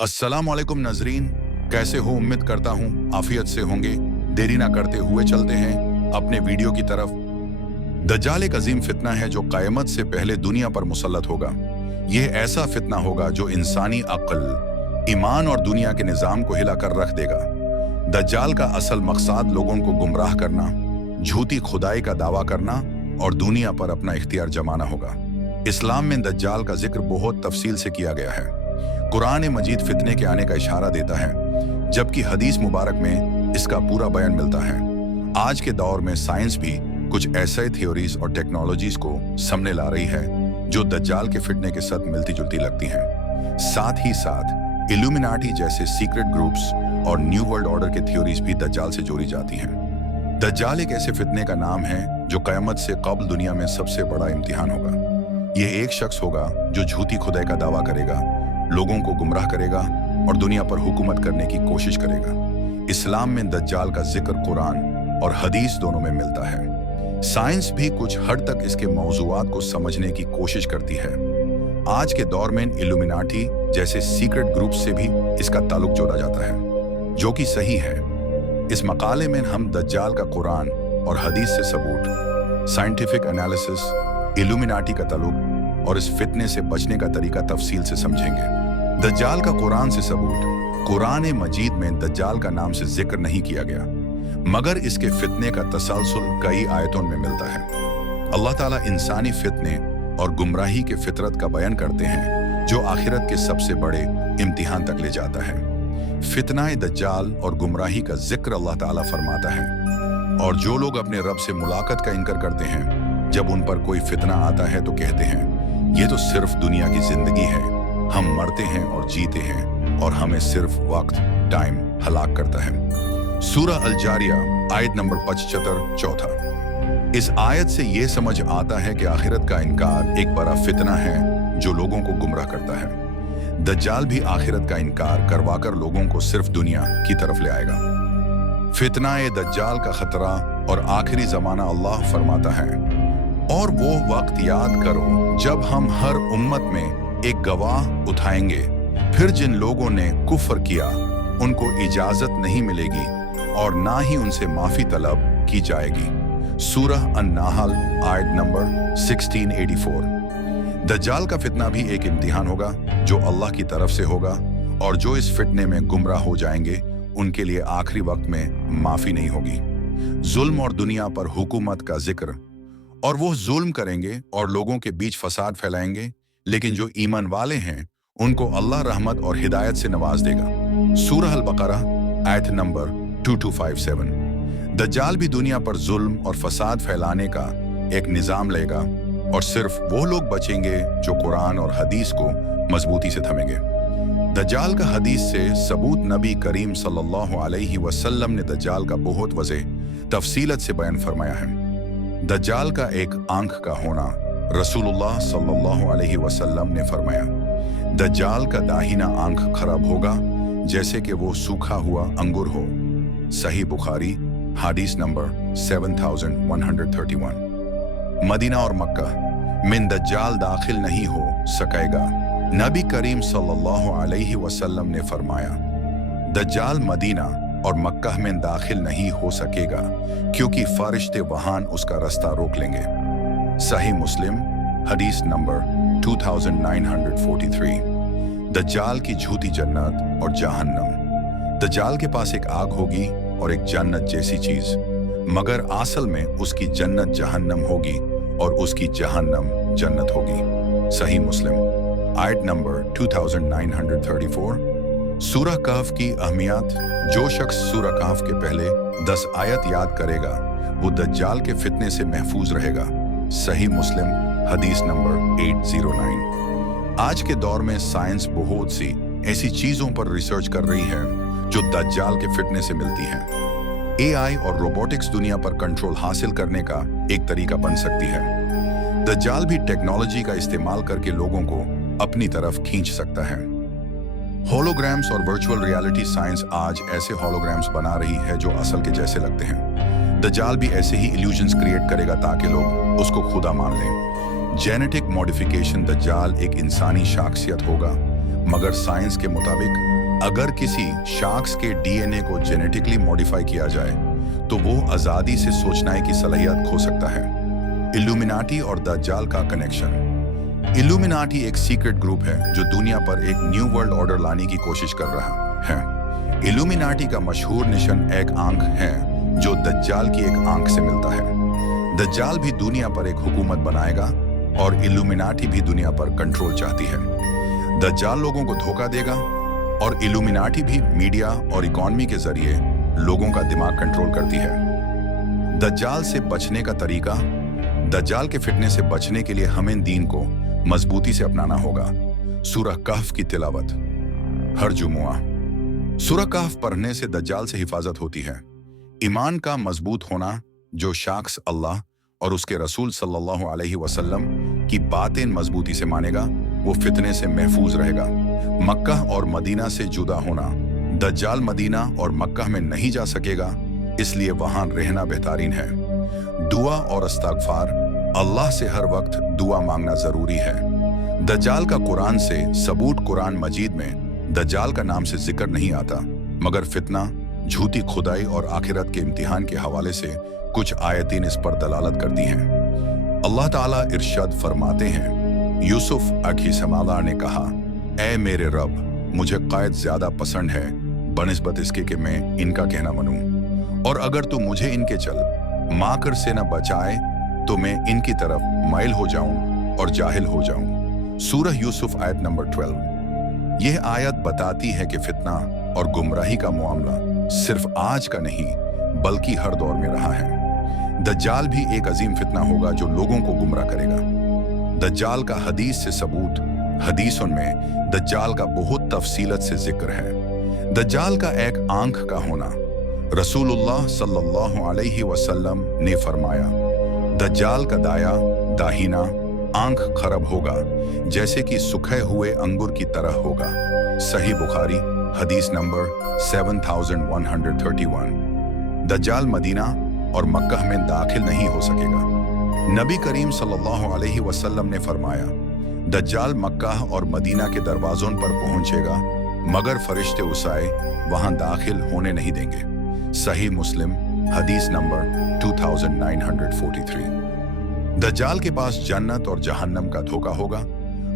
अस्सलाम वालेकुम नाजरीन, कैसे हो? उम्मीद करता हूँ आफियत से होंगे। देरी ना करते हुए चलते हैं अपने वीडियो की तरफ। दज्जाल एक अजीम फितना है जो क़यामत से पहले दुनिया पर मुसल्लत होगा। यह ऐसा फितना होगा जो इंसानी अक्ल, ईमान और दुनिया के निज़ाम को हिलाकर रख देगा। दज्जाल का असल मकसद लोगों को गुमराह करना, झूठी खुदाई का दावा करना और दुनिया पर अपना इख्तियार जमाना होगा। इस्लाम में दज्जाल का जिक्र बहुत तफसील से किया गया है। कुरान मजीद फितने के आने का इशारा देता है, जबकि हदीस मुबारक में इसका पूरा बयान मिलता है। आज के दौर में साइंस भी कुछ ऐसे थ्योरीज और टेक्नोलॉजीज को सामने ला रही है जो दज्जाल के फितने के साथ मिलती जुलती लगती हैं। साथ ही साथ इल्यूमिनाटी जैसे सीक्रेट ग्रुप्स और न्यू वर्ल्ड ऑर्डर के थ्योरीज भी दज्जाल से जोड़ी जाती हैं। दज्जाल एक ऐसे फितने का नाम है जो क़यामत से कब्ल दुनिया में सबसे बड़ा इम्तिहान होगा। यह एक शख्स होगा जो झूठी खुदाई का दावा करेगा, लोगों को गुमराह करेगा और दुनिया पर हुकूमत करने की कोशिश करेगा। इस्लाम में दज्जाल का जिक्र कुरान और हदीस दोनों में मिलता है। साइंस भी कुछ हद तक इसके मौज़ूआत को समझने की कोशिश करती है। आज के दौर में इल्यूमिनाटी जैसे सीक्रेट ग्रुप से भी इसका ताल्लुक जोड़ा जाता है, जो कि सही है। इस मकाले में हम दज्जाल का कुरान और हदीस से सबूत, साइंटिफिक एनालिसिस, इल्यूमिनाटी का ताल्लुक और इस फितने से बचने का तरीका तफसील से समझेंगे। दज्जाल का कुरान से सबूत। कुरान मजीद में दज्जाल का नाम से जिक्र नहीं किया गया, मगर इसके फितने का तसलसल कई आयतों में मिलता है। अल्लाह ताला इंसानी फितने और गुमराही के फितरत का बयान करते हैं, जो आखिरत के सबसे बड़े इम्तिहान तक ले जाता है। फितना दज्जाल और गुमराही का जिक्र अल्लाह ताला फरमाता है, और जो लोग अपने रब से मुलाकात का इनकार करते हैं, जब उन पर कोई फितना आता है तो कहते हैं, ये तो सिर्फ दुनिया की जिंदगी है, हम मरते हैं और जीते हैं और हमें सिर्फ वक्त टाइम हलाक करता है। सूरह अल जारिया आयत नंबर 75 चौथा। इस आयत से ये समझ आता है कि आखिरत का इनकार एक बड़ा फितना है जो लोगों को गुमराह करता है। दज्जाल भी आखिरत का इनकार करवाकर लोगों को सिर्फ दुनिया की तरफ ले आएगा। फितना दज्जाल का खतरा और आखिरी जमाना। अल्लाह फरमाता है, और वो वक्त याद करो जब हम हर उम्मत में एक गवाह उठाएंगे, फिर जिन लोगों ने कुफ्र किया उनको इजाजत नहीं मिलेगी और ना ही उनसे माफी तलब की जाएगी। सूरह अन-नाहल आयत नंबर 1684। दज्जाल का फितना भी एक इम्तिहान होगा जो अल्लाह की तरफ से होगा, और जो इस फितने में गुमराह हो जाएंगे उनके लिए आखिरी वक्त में माफी नहीं होगी। जुल्म और दुनिया पर हुकूमत का जिक्र। और वो जुल्म करेंगे और लोगों के बीच फसाद फैलाएंगे, लेकिन जो ईमान वाले हैं उनको अल्लाह रहमत और हिदायत से नवाज देगा। सूरह अल-बकरा आयत नंबर 2257। दज्जाल भी दुनिया पर जुल्म और फसाद फैलाने का एक निजाम लेगा, और सिर्फ वो लोग बचेंगे जो कुरान और हदीस को मजबूती से थमेंगे। दज्जाल का हदीस से सबूत। नबी करीम सल्लल्लाहु अलैहि वसल्लम ने दज्जाल का बहुत वज़े तफसीलत से बयान फरमाया है। दज्जाल का एक आंख का होना। रसूलुल्लाह सल्लल्लाहु अलैहि वसल्लम ने फरमाया, दज्जाल का दाहिना आंख खराब होगा जैसे कि वो सूखा हुआ अंगूर हो। सही बुखारी हदीस नंबर 7131। मदीना और मक्का में दज्जाल दाखिल नहीं हो सकेगा। नबी करीम सल्लल्लाहु अलैहि वसल्लम ने फरमाया, दज्जाल मदीना और मक्का में दाखिल नहीं हो सकेगा क्योंकि फरिश्ते वहां उसका रास्ता रोक लेंगे। सही मुस्लिम हदीस नंबर 2943। दज्जाल की झूठी जन्नत और जहन्नम। दज्जाल के पास एक आग होगी और एक जन्नत जैसी चीज, मगर असल में उसकी जन्नत जहन्नम होगी और उसकी जहन्नम जन्नत होगी। सही मुस्लिम आयत नंबर 2934। सूरह कहफ की अहमियत। जो शख्स सूरह कहफ के पहले 10 आयत याद करेगा वो दज्जाल के फितने से महफूज रहेगा। सही मुस्लिम हदीस नंबर 809। आज के दौर में साइंस बहुत सी ऐसी चीजों पर रिसर्च कर रही है जो दज्जाल के फितने से मिलती हैं। AI और रोबोटिक्स दुनिया पर कंट्रोल हासिल करने का एक तरीका बन सकती है। दज्जाल भी टेक्नोलॉजी का इस्तेमाल करके लोगों को अपनी तरफ खींच सकता है। होलोग्राम्स और वर्चुअल रियलिटी साइंस आज ऐसे होलोग्राम्स बना रही है जो असल के जैसे लगते हैं। दज्जाल भी ऐसे ही इल्यूजन्स क्रिएट करेगा ताकि लोग उसको खुदा मान लें। Genetic modification. दज्जाल एक इंसानी शख्सियत होगा मगर साइंस के मुताबिक अगर किसी शख्स के डीएनए को जेनेटिकली मॉडिफाई किया जाए तो वो आजादी से सोचने की सलाहियत खो सकता है। इल्यूमिनाटी और दज्जाल का कनेक्शन। इल्यूमिनाटी एक सीक्रेट ग्रुप है जो दुनिया पर एक न्यू वर्ल्ड ऑर्डर लाने की कोशिश कर रहा है। इल्यूमिनाटी का मशहूर निशान एक आंख है जो दज्जाल की एक आंख से मिलता है। दज्जाल भी दुनिया पर एक हुकूमत बनाएगा और इल्यूमिनाटी भी दुनिया पर कंट्रोल चाहती है। दज्जाल लोगों को धोखा देगा और इल्यूमिनाटी भी मीडिया और इकोनॉमी के जरिए लोगों का दिमाग कंट्रोल करती है। दज्जाल से बचने का तरीका। दज्जाल के फितने से बचने के लिए हमें दीन को मजबूती से अपनाना होगा। सूरह कहफ की तिलावत हर जुमुआ। सूरह कहफ पढ़ने से दज्जाल से हिफाजत होती है। ईमान का मजबूत होना। जो शख्स अल्लाह और उसके रसूल सल्लल्लाहु अलैहि वसल्लम की बातें मजबूती से मानेगा वो फितने से महफूज रहेगा। मक्का और मदीना से जुदा होना। दज्जाल मदीना और मक्का में नहीं जा सकेगा, इसलिए वहां रहना बेहतरीन है। दुआ और इस्तिग़फ़ार। अल्लाह से हर वक्त दुआ मांगना जरूरी है। दज्जाल का कुरान से सबूत। कुरान मजीद में दज्जाल का नाम से जिक्र नहीं आता, मगर फितना, झूठी खुदाई और आखिरत के इम्तिहान के हवाले से कुछ आयतीन इस पर दलालत करती हैं। अल्लाह ताला इरशाद फरमाते हैं, यूसुफ अलैहिस्सलाम ने कहा, ऐ मेरे रब, मुझे क़ायद ज्यादा पसंद है बनिस्बत इसके कि मैं इनका कहना मनूं, और अगर तू मुझे इनके चल माकर से न बचाए तो मैं इनकी तरफ माइल हो जाऊं और जाहिल हो जाऊं। सूरह यूसुफ आयत नंबर 12। यह आयत बताती है कि फितना और गुमराही का मामला सिर्फ आज का नहीं बल्कि हर दौर में रहा है। दज्जाल भी एक अजीम फितना होगा जो लोगों को गुमराह करेगा। दज्जाल का हदीस से सबूत। हदीसों में दज्जाल का बहुत तफसीलत से जिक्र है। दज्जाल का एक आंख का होना। रसूलुल्लाह सल्लल्लाहु अलैहि वसल्लम ने फरमाया, दज्जाल का दाहिना आंख खराब होगा जैसे कि सूखे हुए अंगूर की तरह होगा। सही बुखारी हदीस नंबर 7131। दज्जाल मदीना और मक्का में दाखिल नहीं हो सकेगा। नबी करीम सल्लल्लाहु अलैहि वसल्लम ने फरमाया, दज्जाल मक्का और मदीना के दरवाजों पर पहुंचेगा मगर फरिश्ते उसाए वहां दाखिल होने नहीं देंगे। सही मुस्लिम हदीस नंबर 2943। दज्जाल के पास जन्नत और जहन्नम का धोखा होगा।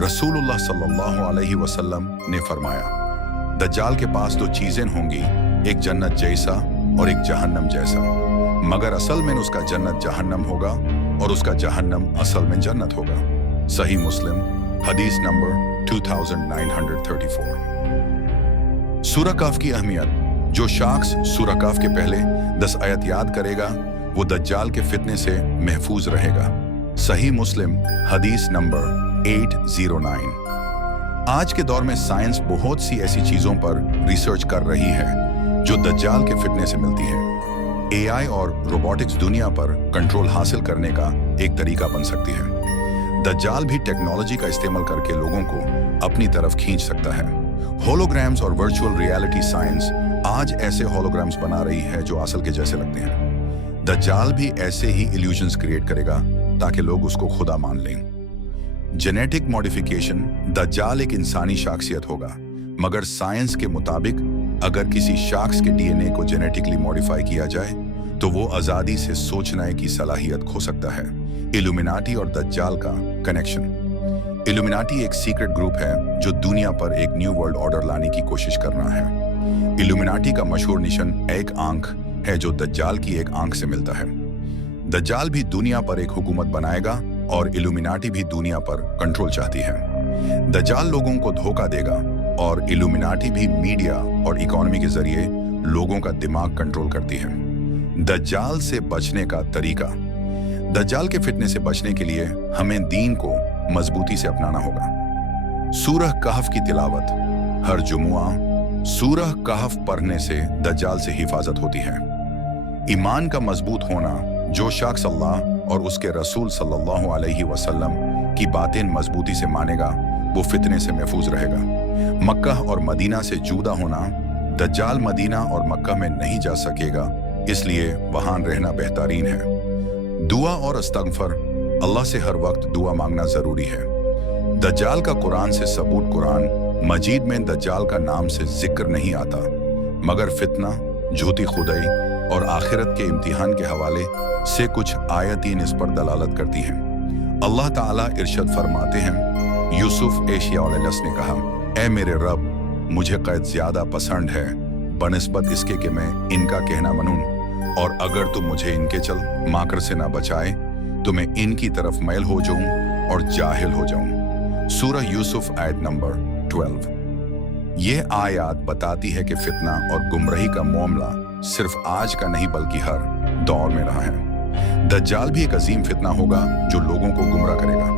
रसूलुल्लाह सल्लल्लाहु अलैहि वसल्लम ने फरमाया, दज्जाल के पास दो चीजें होंगी, एक जन्नत जैसा और एक जहन्नम जैसा, मगर असल में उसका जन्नत जहन्नम होगा और उसका जहन्नम असल में जन्नत होगा। सही मुस्लिम हदीस नंबर 2934। सूरह कहफ की अहमियत। जो शख्स सूरह कहफ के पहले 10 आयत याद करेगा वो दज्जाल के फितने से महफूज रहेगा। सही मुस्लिम हदीस नंबर 809। आज के दौर में साइंस बहुत सी ऐसी चीजों पर रिसर्च कर रही है जो दज्जाल के फितने से मिलती है। एआई और रोबोटिक्स दुनिया पर कंट्रोल हासिल करने का एक तरीका बन सकती है। दज्जाल भी टेक्नोलॉजी का इस्तेमाल करके लोगों को अपनी तरफ खींच सकता है। होलोग्राम्स और वर्चुअल रियलिटी साइंस आज ऐसे होलोग्राम्स बना रही है जो असल के जैसे लगते हैं। दज्जाल भी ऐसे ही इल्यूजन्स क्रिएट करेगा ताकि लोग उसको खुदा मान लें। Genetic modification. दज्जाल एक इंसानी शख्सियत होगा, मगर साइंस के मुताबिक अगर किसी शख्स के डीएनए को जेनेटिकली मॉडिफाई किया जाए तो वो आजादी से सोचने की सलाहियत खो सकता है। इल्यूमिनाटी और दज्जाल का कनेक्शन। इल्यूमिनाटी एक सीक्रेट ग्रुप है जो दुनिया पर एक न्यू वर्ल्ड ऑर्डर लाने की कोशिश कर रहा है। इल्यूमिनाटी का मशहूर निशान एक आंख है जो दज्जाल की एक आंख से मिलता है। दज्जाल भी दुनिया पर एक हुकूमत बनाएगा और इल्यूमिनाटी भी दुनिया पर कंट्रोल चाहती है। दज्जाल लोगों को धोखा देगा और इल्यूमिनाटी भी मीडिया और इकोनॉमी के जरिए लोगों का दिमाग कंट्रोल करती है। दज्जाल से बचने का तरीका। दज्जाल के फितने से बचने के लिए हमें दीन को मजबूती से अपनाना होगा। सूरह कहफ की तिलावत हर जुमुआ। सूरह कहफ पढ़ने से दज्जाल से हिफाजत होती है। ईमान का मजबूत होना। जो शख्स अल्लाह और उसके रसूल सल्लल्लाहु अलैहि वसल्लम की बातें मजबूती से मानेगा वो फितने से महफूज रहेगा। मक्का और मदीना से जुदा होना। दज्जाल मदीना और मक्का में नहीं जा सकेगा, इसलिए वहां रहना बेहतरीन है। दुआ और इस्तिग़फ़ार। अल्लाह से हर वक्त दुआ मांगना जरूरी है। दज्जाल का कुरान से सबूत। कुरान मजीद में दज्जाल का नाम से जिक्र नहीं आता, मगर फितना, झूठी खुदाई और आखिरत के इम्तिहान के हवाले से कुछ आयतीन इस पर दलालत करती हैं। अल्लाह ताला इरशाद फरमाते हैं, यूसुफ एशियास ने कहा, ए मेरे रब, मुझे कैद ज्यादा पसंद है बनिस्बत इसके कि मैं इनका कहना मनूं, और अगर तुम मुझे इनके चल माकर से ना बचाए तो मैं इनकी तरफ मैल हो जाऊं और जाहिल हो जाऊं। सूरह यूसुफ आयत नंबर 12। यह आयत बताती है कि फितना और गुमराही का मामला सिर्फ आज का नहीं बल्कि हर दौर में रहा है। दज्जाल भी एक अजीम फितना होगा जो लोगों को गुमराह करेगा।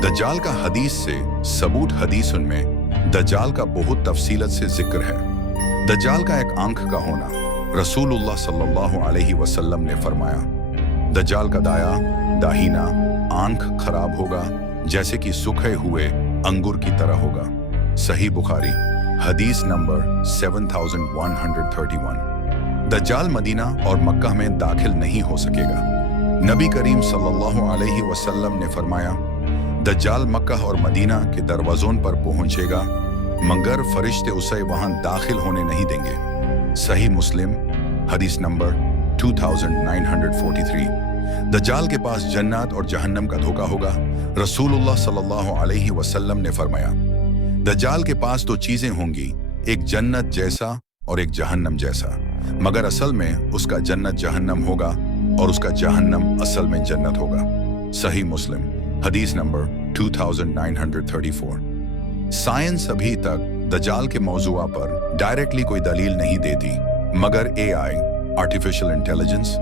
दज्जाल का हदीस से सबूत हदीसुन में दज्जाल का बहुत तफसीलत से जिक्र है। दज्जाल का एक आंख का होना, रसूलुल्लाह सल्लल्लाहु अलैहि वसल्लम ने फरमाया, दज्जाल का दाहिना आंख खराब होगा जैसे कि सूखे हुए अंगूर की तरह होगा। सही बुखारी हदीस नंबर 7131। दज्जाल मदीना और मक्का में दाखिल नहीं हो सकेगा। नबी करीम सल्लल्लाहु अलैहि वसल्लम ने फरमाया, दज्जाल मक्का और मदीना के दरवाजों पर पहुंचेगा मगर फरिश्ते उसे वहां दाखिल होने नहीं देंगे। सही मुस्लिम हदीस नंबर 2943। दज्जाल के पास जन्नत और जहन्नम का धोखा होगा। रसूलुल्लाह सल्लल्लाहु अलैहि वसल्लम ने फरमाया, दज्जाल के पास दो चीजें होंगी, एक जन्नत जैसा और एक जहन्नम जैसा, मगर असल में उसका जन्नत जहन्नम होगा और उसका जहन्नम असल में जन्नत होगा। सही मुस्लिम हदीस नंबर 2934। साइंस अभी तक दज्जाल के मौजूआ पर डायरेक्टली कोई दलील नहीं देती, मगर एआई, आर्टिफिशियल इंटेलिजेंस,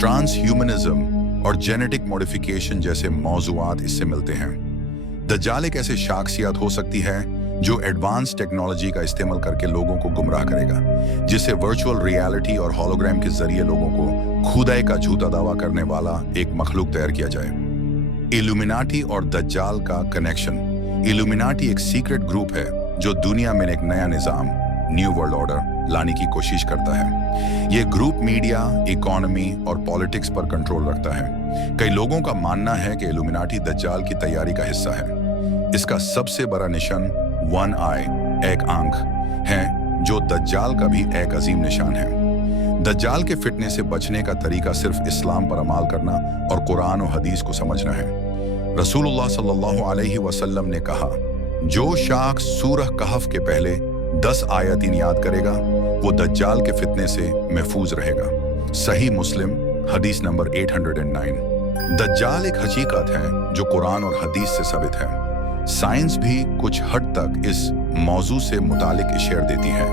ट्रांसह्यूमनिज्म और जेनेटिक मॉडिफिकेशन जैसे मौजूआत इससे मिलते हैं। दज्जाल एक ऐसे शख्सियत हो सकती है जो एडवांस टेक्नोलॉजी का इस्तेमाल करके लोगों को गुमराह करेगा, जिससे वर्चुअल रियलिटी और होलोग्राम के जरिए लोगों को खुदाई का झूठा दावा करने वाला एक मखलूक तैयार किया जाए। इल्यूमिनाटी और दज्जाल का कनेक्शन। इल्यूमिनाटी एक सीक्रेट ग्रुप है जो दुनिया में एक नया निजाम, न्यू वर्ल्ड ऑर्डर लाने की कोशिश करता है। ये ग्रुप मीडिया, इकोनॉमी और पॉलिटिक्स पर कंट्रोल रखता है। कई लोगों का मानना है कि इल्यूमिनाटी दज्जाल की तैयारी का हिस्सा है। इसका सबसे बड़ा निशान वन आई, एक आंख है, जो दज्जाल का भी एक अजीम निशान है। दज्जाल के फिटने से बचने का तरीका सिर्फ इस्लाम पर अमल करना और कुरान और हदीस को समझना है। रसूलुल्लाह सल्लल्लाहु अलैहि वसल्लम ने कहा, जो शख्स सूरह कहफ के पहले 10 आयतीन याद करेगा वो दज्जाल के फितने से महफूज रहेगा। सही मुस्लिम हदीस नंबर 809। दज्जाल एक हकीकत है जो कुरान और हदीस से साबित है। साइंस भी कुछ हद तक इस मौजू से मुतालिक इशारा देती है।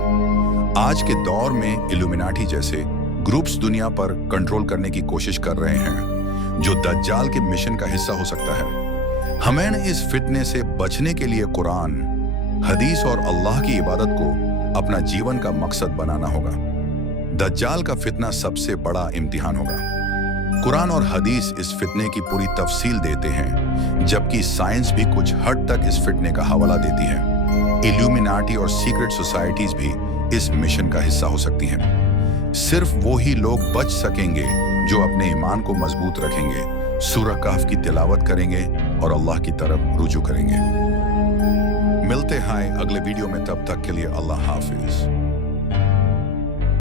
आज के दौर में इल्यूमिनाटी जैसे ग्रुप्स दुनिया पर कंट्रोल करने की कोशिश कर रहे हैं, जो दज्जाल के मिशन का हिस्सा हो सकता है। हमें इस फितने से बचने के लिए कुरान, हदीस और अल्लाह की इबादत को अपना जीवन का मकसद बनाना होगा। दज्जाल का फितना सबसे बड़ा इम्तिहान होगा। कुरान और हदीस इस फितने की पूरी तफसील देते हैं, जबकि साइंस भी कुछ हद तक इस फितने का हवाला देती है। इल्यूमिनाटी और सीक्रेट सोसाइटीज भी इस मिशन का हिस्सा हो सकती हैं। सिर्फ वो ही लोग बच सकेंगे जो अपने ईमान को मजबूत रखेंगे, सूरह कहफ की तिलावत करेंगे और अल्लाह की तरफ रुजू करेंगे। मिलते हैं अगले वीडियो में, तब तक के लिए अल्लाह हाफिज।